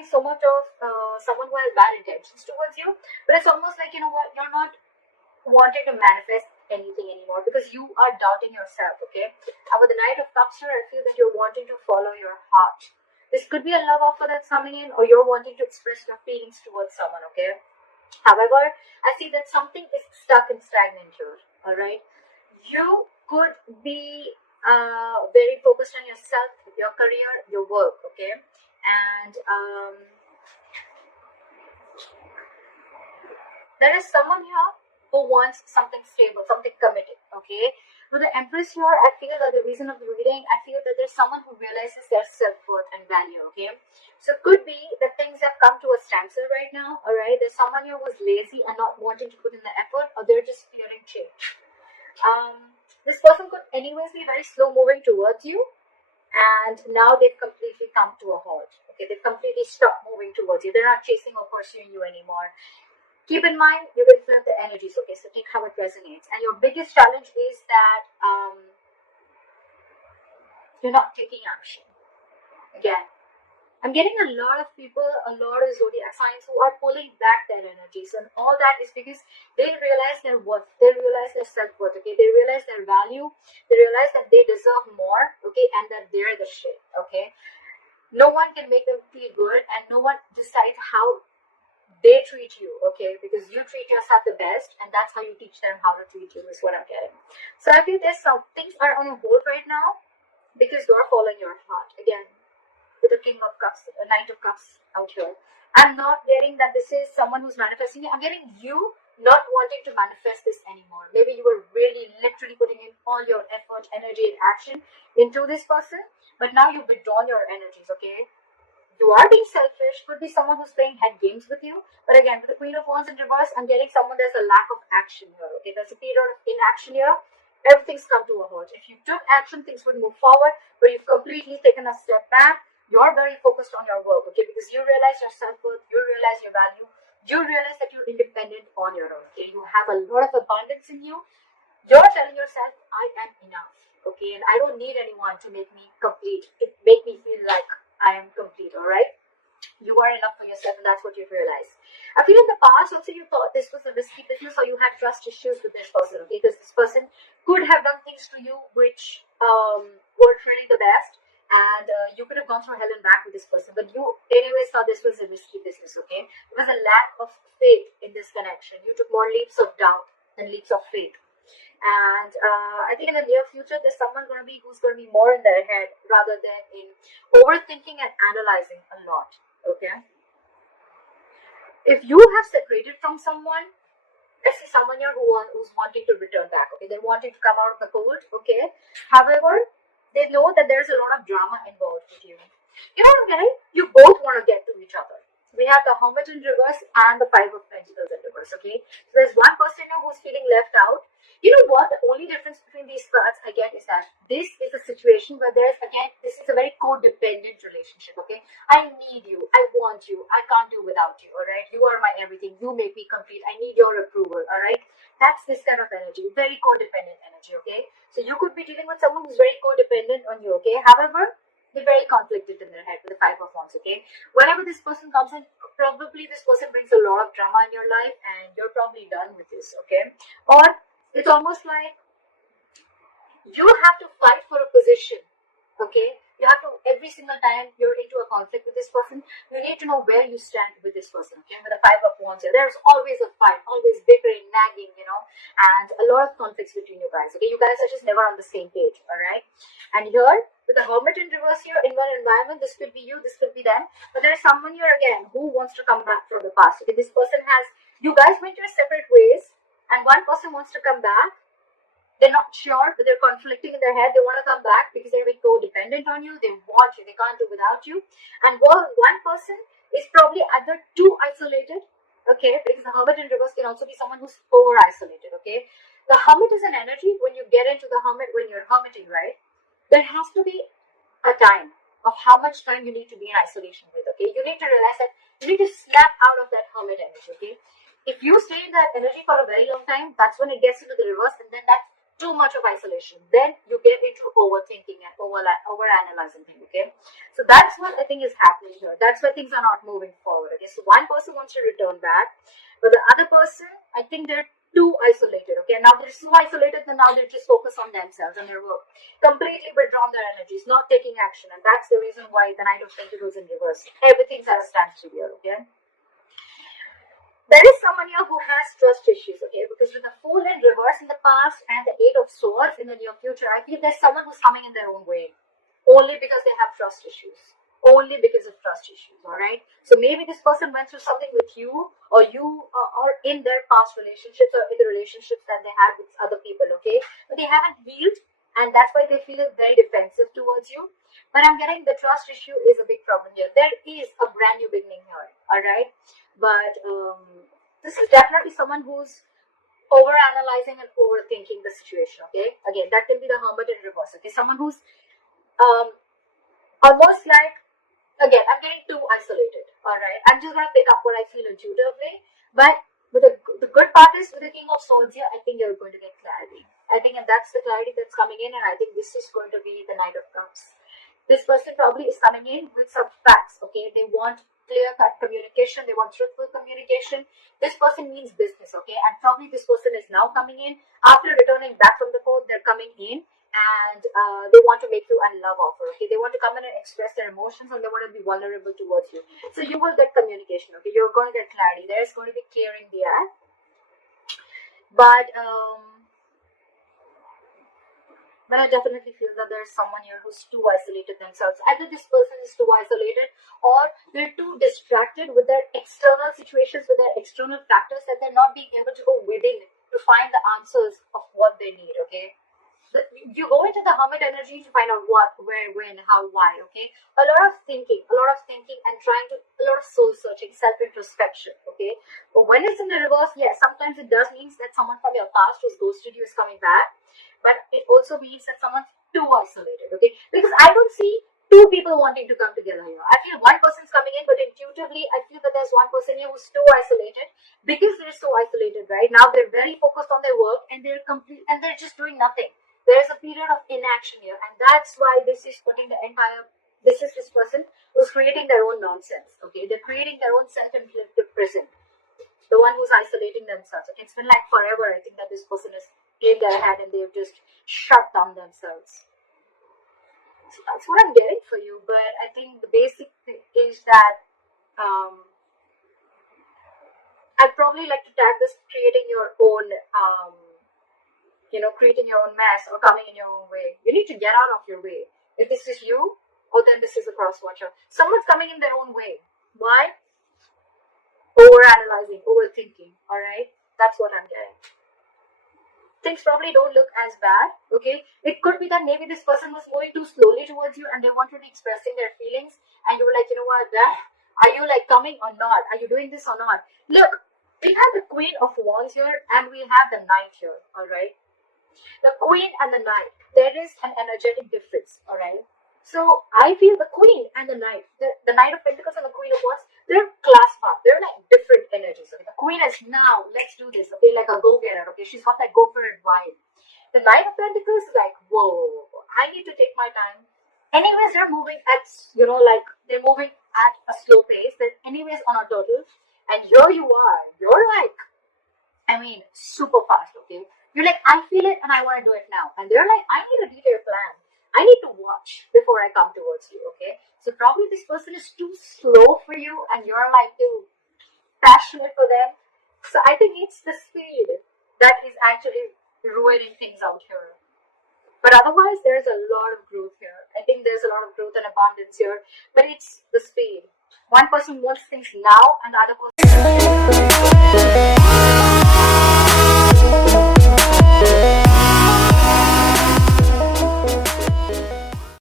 So much of someone who has bad intentions towards you, but it's almost like, you know what, you're not wanting to manifest anything anymore because you are doubting yourself. Okay, and with the Knight of Cups here, I feel that you're wanting to follow your heart. This could be a love offer that's coming in, or you're wanting to express your feelings towards someone. Okay, however, I see that something is stuck and stagnant here. All right, you could be very focused on yourself, your career, your work. Okay, and there is someone here who wants something stable, something committed. Okay, with the Empress here, I feel that the reason of the reading, I feel that there's someone who realizes their self-worth and value. Okay, so it could be that things have come to a standstill right now. All right, there's someone here who's lazy and not wanting to put in the effort, or they're just fearing change. This person could anyways be very slow moving towards you, and now they've completely come to a halt. Okay, they've completely stopped moving towards you. They're not chasing or pursuing you anymore. Keep in mind, you can feel the energies. Okay, so take how it resonates. And your biggest challenge is that you're not taking action. Again, I'm getting a lot of people, a lot of zodiac signs who are pulling back their energies, and all that is because they realize their worth, they realize their self-worth. Okay, they realize their value, they realize that they deserve more. Okay, and that they're the shit. Okay, no one can make them feel good, and no one decides how they treat you. Okay, because you treat yourself the best, and that's how you teach them how to treat you, is what I'm getting. So I feel there's some things are on hold right now because you're following your heart. Again, with the King of Cups, a Knight of Cups out here, I'm not getting that this is someone who's manifesting it. I'm getting you not wanting to manifest this anymore. Maybe you were really literally putting in all your effort, energy, and action into this person, but now you've withdrawn your energies. Okay, you are being selfish. Could be someone who's playing head games with you. But again, with the Queen of Wands in reverse, I'm getting someone, there's a lack of action here. Okay, there's a period of inaction here. Everything's come to a halt. If you took action, things would move forward. But you've completely taken a step back. You're very focused on your work. Okay, because you realize your self-worth, you realize your value, you realize that you're independent on your own. Okay, you have a lot of abundance in you. You're telling yourself, I am enough. Okay, and I don't need anyone to make me complete. It make me feel like I am complete. All right, you are enough for yourself, and that's what you've realized. I feel in the past also you thought this was a risky business, or you had trust issues with this person. Okay, because this person could have done things to you which weren't really the best, and you could have gone through hell and back with this person. But you anyways thought this was a risky business. Okay, there was a lack of faith in this connection. You took more leaps of doubt than leaps of faith. And I think in the near future, there's someone going to be who's going to be more in their head rather than in overthinking and analyzing a lot. Okay. If you have separated from someone, I see someone here who's wanting to return back. Okay, they're wanting to come out of the cold. Okay. However, they know that there's a lot of drama involved with you. You know what I'm getting? You both want to get to each other. We have the Hermit in reverse and the Five of Pentacles in reverse. Okay, so there's one person here who's feeling left out. You know what? The only difference between these cards I get is that this is a situation where there's, again, this is a very codependent relationship. Okay, I need you, I want you, I can't do without you. All right, you are my everything. You make me complete. I need your approval. All right, that's this kind of energy, very codependent energy. Okay, so you could be dealing with someone who's very codependent on you. Okay, however, they're very conflicted in their head with the Five of Wands. Okay, whenever this person comes in, probably this person brings a lot of drama in your life, and you're probably done with this. Okay, or it's almost like you have to fight for a position. Okay, you have to, every single time you're into a conflict with this person, you need to know where you stand with this person. Okay, with the Five of Wands here, there's always a fight, always bickering, nagging, and a lot of conflicts between you guys. Okay, you guys are just never on the same page. All right, and here with the Hermit in reverse here in one environment, this could be you, this could be them, but there's someone here again who wants to come back from the past. Okay, this person has, you guys went your separate ways, and one person wants to come back. They're not sure, but they're conflicting in their head. They want to come back because they're codependent on you. They want you. They can't do without you. And one person is probably either too isolated, okay, because the Hermit in reverse can also be someone who's over isolated. Okay, the Hermit is an energy. When you get into the Hermit, when you're hermiting, right, there has to be a time of how much time you need to be in isolation with. Okay, you need to realize that you need to snap out of that Hermit energy. Okay, if you stay in that energy for a very long time, that's when it gets into the reverse, and then that's too much of isolation, then you get into overthinking and over analyzing things. Okay, so that's what I think is happening here. That's why things are not moving forward. Okay, so one person wants to return back, but the other person, I think they're too isolated. Okay, now they're so isolated that now they're just focused on themselves and their work, completely withdrawn their energies, not taking action, and that's the reason why the Knight of Pentacles in reverse. Everything's at a standstill here. Okay. There is someone here who has trust issues, okay? Because with the Fool in reverse in the past and the Eight of Swords in the near future, I feel there's someone who's coming in their own way. Only because they have trust issues. Only because of trust issues, alright? So maybe this person went through something with you, or you are in their past relationships or in the relationships that they had with other people, okay? But they haven't healed, and that's why they feel very defensive towards you. But I'm getting the trust issue is a big problem here. There is a brand new beginning here, alright? But this is definitely someone who's over-analyzing and overthinking the situation, okay? Again, that can be the Hermit in reverse, okay? Someone who's almost like, again, I'm getting too isolated, alright? I'm just going to pick up what I feel intuitively. But with the good part is, with the King of Swords here, I think you're going to get clarity. I think and that's the clarity that's coming in, and I think this is going to be the Knight of Cups. This person probably is coming in with some facts, okay? They want clear-cut communication, they want truthful communication. This person means business, okay? And probably this person is now coming in after returning back from the court. They're coming in and they want to make you a love offer, okay? They want to come in and express their emotions, and they want to be vulnerable towards you. So you will get communication, okay? You're going to get clarity. There's going to be clearing the air. But I definitely feel that there's someone here who's too isolated themselves. Either this person is too isolated, or they're too distracted with their external situations, with their external factors, that they're not being able to go within to find the answers of what they need, okay? You go into the Hermit energy to find out what, where, when, how, why, okay? A lot of thinking and a lot of soul searching, self-introspection, okay? But when it's in the reverse, yes, sometimes it does mean that someone from your past who's ghosted you is coming back. But it also means that someone's too isolated, okay? Because I don't see two people wanting to come together here. I feel one person's coming in, but intuitively, I feel that there's one person here who's too isolated. Because they're so isolated, right? Now they're very focused on their work, and they're just doing nothing. There's a period of inaction here, and that's why this is putting the entire, this is this person who's creating their own nonsense, okay? They're creating their own self-inflicted prison. The one who's isolating themselves. Okay? It's been like forever, I think, that this person is in their head and they've just shut down themselves. So that's what I'm getting for you. But I think the basic thing is that I'd probably like to tag this creating your own, creating your own mess or coming in your own way. You need to get out of your way. If this is you, or then this is a cross watcher. Someone's coming in their own way. Why? Over-analyzing, overthinking, alright? That's what I'm getting. Things probably don't look as bad, okay? It could be that maybe this person was moving too slowly towards you and they wanted to be expressing their feelings, and you were like, you know what, are you like coming or not? Are you doing this or not? Look, we have the Queen of Wands here and we have the Knight here, alright? The Queen and the Knight, there is an energetic difference, alright? So I feel the Queen and the Knight, the Knight of Pentacles and the Queen of Wands, they're class part. They're like different energies. Okay? The Queen is now, let's do this. Okay, like a go-getter. Okay, she's got that go-for-it vibe. The Knight of Pentacles is like, whoa, I need to take my time. Anyways, they're moving at, they're moving at a slow pace. They're anyways on a turtle. And here you are. You're like, super fast. Okay, you're like, I feel it and I want to do it now. And they're like, I need a detailed plan. I need to watch before I come towards you, okay? So probably this person is too slow for you and you're like too passionate for them. So I think it's the speed that is actually ruining things out here. But otherwise, there's a lot of growth here. I think there's a lot of growth and abundance here. But it's the speed. One person wants things now and the other person...